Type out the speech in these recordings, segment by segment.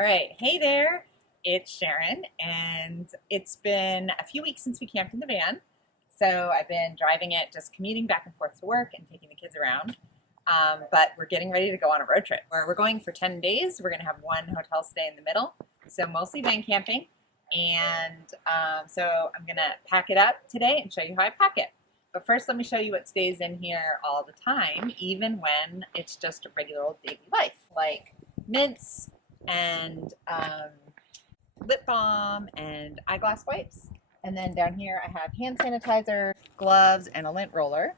All right, hey there, it's Sharon, and it's been a few weeks since we camped in the van. So I've been driving it, just commuting back and forth to work and taking the kids around. But we're getting ready to go on a road trip where we're going for 10 days. We're going to have one hotel stay in the middle, so mostly van camping. And so I'm going to pack it up today and show you how I pack it. But first, let me show you what stays in here all the time, even when it's just a regular old daily life, like mints and lip balm and eyeglass wipes. And then down here I have hand sanitizer, gloves, and a lint roller.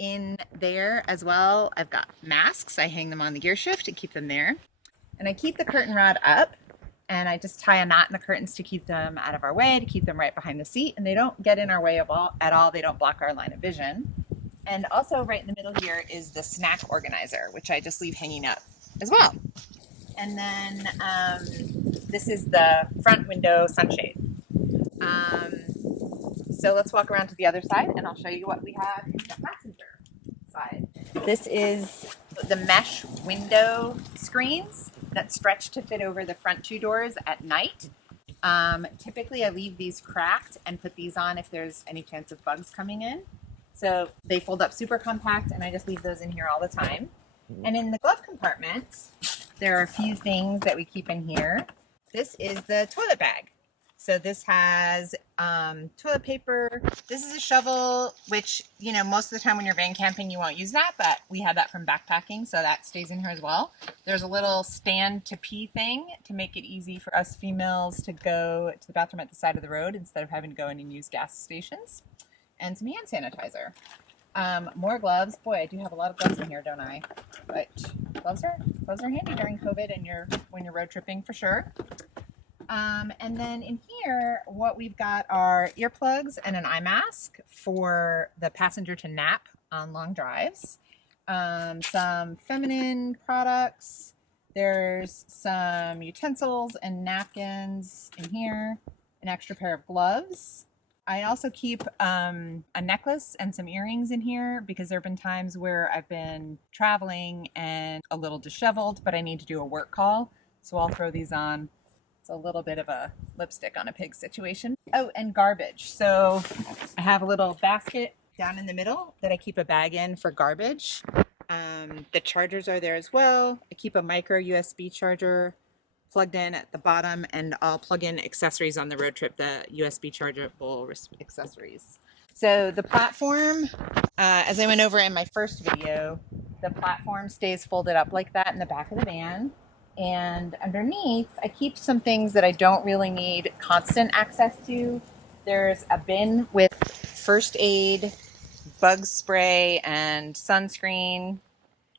In there as well, I've got masks. I hang them on the gear shift to keep them there. And I keep the curtain rod up, and I just tie a knot in the curtains to keep them out of our way, to keep them right behind the seat, and they don't get in our way at all. They don't block our line of vision. And also right in the middle here is the snack organizer, which I just leave hanging up as well. And then this is the front window sunshade. So let's walk around to the other side and I'll show you what we have in the passenger side. This is the mesh window screens that stretch to fit over the front two doors at night. Typically I leave these cracked and put these on if there's any chance of bugs coming in. So they fold up super compact, and I just leave those in here all the time. And in the glove compartment, there are a few things that we keep in here. This is the toilet bag. So this has toilet paper. This is a shovel, which, you know, most of the time when you're van camping, you won't use that, but we had that from backpacking, so that stays in here as well. There's a little stand to pee thing to make it easy for us females to go to the bathroom at the side of the road instead of having to go in and use gas stations. And some hand sanitizer. More gloves. Boy, I do have a lot of gloves in here, don't I? But gloves are handy during COVID and when you're road tripping for sure. And then in here, what we've got are earplugs and an eye mask for the passenger to nap on long drives. Some feminine products. There's some utensils and napkins in here. An extra pair of gloves. I also keep a necklace and some earrings in here because there have been times where I've been traveling and a little disheveled, but I need to do a work call. So I'll throw these on. It's a little bit of a lipstick on a pig situation. Oh, and garbage. So I have a little basket down in the middle that I keep a bag in for garbage. The chargers are there as well. I keep a micro USB charger plugged in at the bottom, and I'll plug in accessories on the road trip, the USB chargeable accessories. So the platform, as I went over in my first video, the platform stays folded up like that in the back of the van. And underneath, I keep some things that I don't really need constant access to. There's a bin with first aid, bug spray, and sunscreen.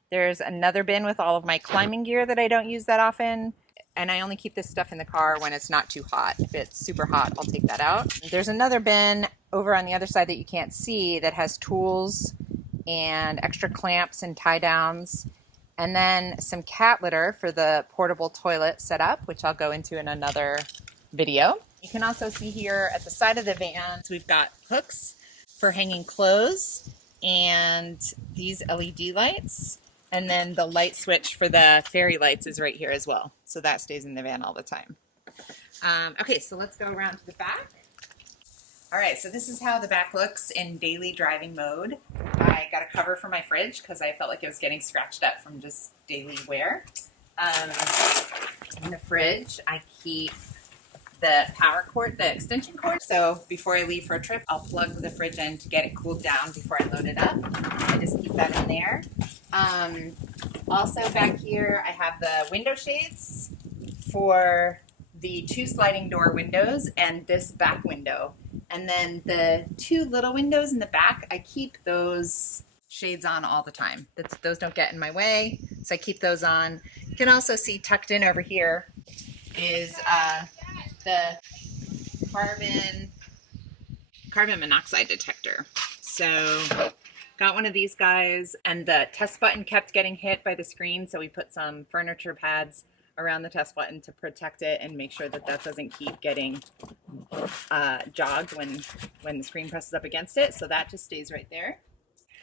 There's another bin with all of my climbing gear that I don't use that often. And I only keep this stuff in the car when it's not too hot. If it's super hot, I'll take that out. There's another bin over on the other side that you can't see that has tools and extra clamps and tie downs. And then some cat litter for the portable toilet setup, which I'll go into in another video. You can also see here at the side of the van, we've got hooks for hanging clothes and these LED lights. And then the light switch for the fairy lights is right here as well. So that stays in the van all the time. Okay, so let's go around to the back. All right, so this is how the back looks in daily driving mode. I got a cover for my fridge because I felt like it was getting scratched up from just daily wear. In the fridge, I keep the power cord, the extension cord. So before I leave for a trip, I'll plug the fridge in to get it cooled down before I load it up. I just keep that in there. Also back here, I have the window shades for the 2 sliding door windows and this back window. And then the 2 little windows in the back, I keep those shades on all the time. Those don't get in my way, so I keep those on. You can also see tucked in over here is the carbon monoxide detector. So got one of these guys, and the test button kept getting hit by the screen, so we put some furniture pads around the test button to protect it and make sure that that doesn't keep getting jogged when the screen presses up against it. So that just stays right there.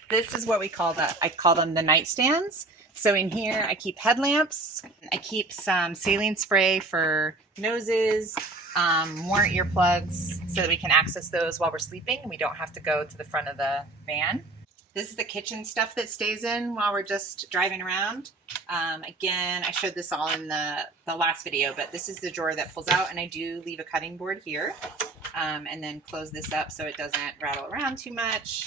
This is what I call them the nightstands. So in here, I keep headlamps. I keep some saline spray for noses, more earplugs, so that we can access those while we're sleeping and we don't have to go to the front of the van. This is the kitchen stuff that stays in while we're just driving around. Again, I showed this all in the last video, but this is the drawer that pulls out, and I do leave a cutting board here, and then close this up so it doesn't rattle around too much.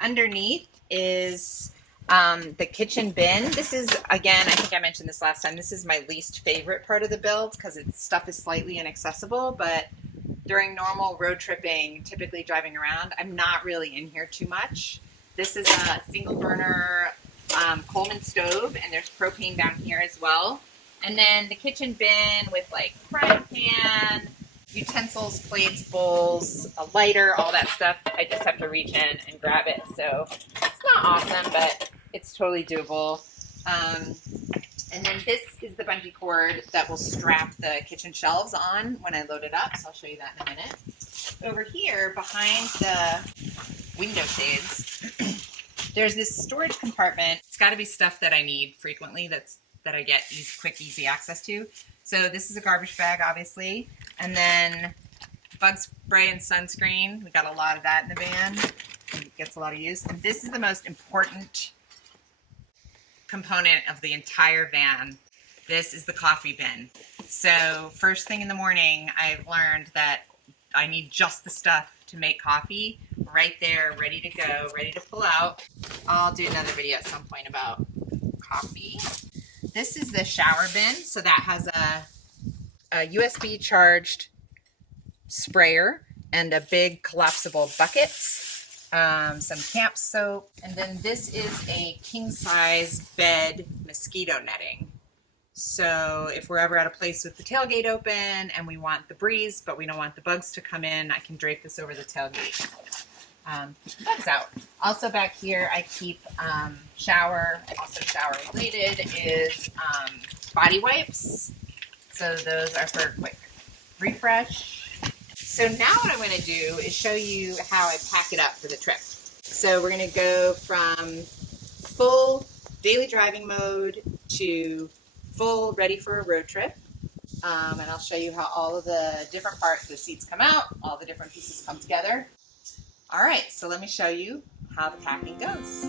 Underneath is the kitchen bin. This is, again, I think I mentioned this last time, this is my least favorite part of the build because its stuff is slightly inaccessible, but during normal road tripping, typically driving around, I'm not really in here too much. This is a single burner Coleman stove, and there's propane down here as well. And then the kitchen bin with like frying pan, utensils, plates, bowls, a lighter, all that stuff. I just have to reach in and grab it. So it's not awesome, but it's totally doable. And then this is the bungee cord that will strap the kitchen shelves on when I load it up. So I'll show you that in a minute. Over here, behind the window shades, there's this storage compartment. It's got to be stuff that I need frequently that I get quick, easy access to. So this is a garbage bag, obviously. And then bug spray and sunscreen. We got a lot of that in the van. It gets a lot of use. And this is the most important component of the entire van. This is the coffee bin. So first thing in the morning, I've learned that I need just the stuff to make coffee right there, ready to go, ready to pull out. I'll do another video at some point about coffee. This is the shower bin. So that has a USB charged sprayer and a big collapsible bucket, some camp soap, and then this is a king size bed mosquito netting. So if we're ever at a place with the tailgate open and we want the breeze, but we don't want the bugs to come in, I can drape this over the tailgate. Keep the bugs out. Also back here, I keep also shower related is body wipes. So those are for a quick refresh. So now what I'm going to do is show you how I pack it up for the trip. So we're going to go from full daily driving mode to full ready for a road trip. And I'll show you how all of the different parts, the seats come out, all the different pieces come together. All right, so let me show you how the packing goes.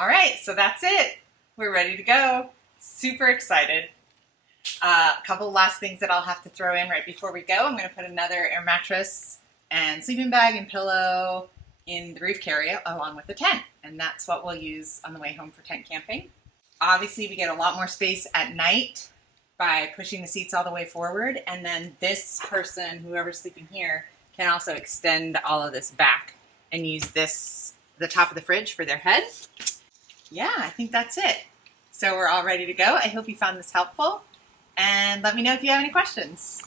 All right, so that's it. We're ready to go. Super excited. A couple last things that I'll have to throw in right before we go. I'm going to put another air mattress and sleeping bag and pillow in the roof carrier along with the tent. And that's what we'll use on the way home for tent camping. Obviously, we get a lot more space at night by pushing the seats all the way forward. And then this person, whoever's sleeping here, can also extend all of this back and use this, the top of the fridge, for their head. Yeah, I think that's it. So we're all ready to go. I hope you found this helpful, and let me know if you have any questions.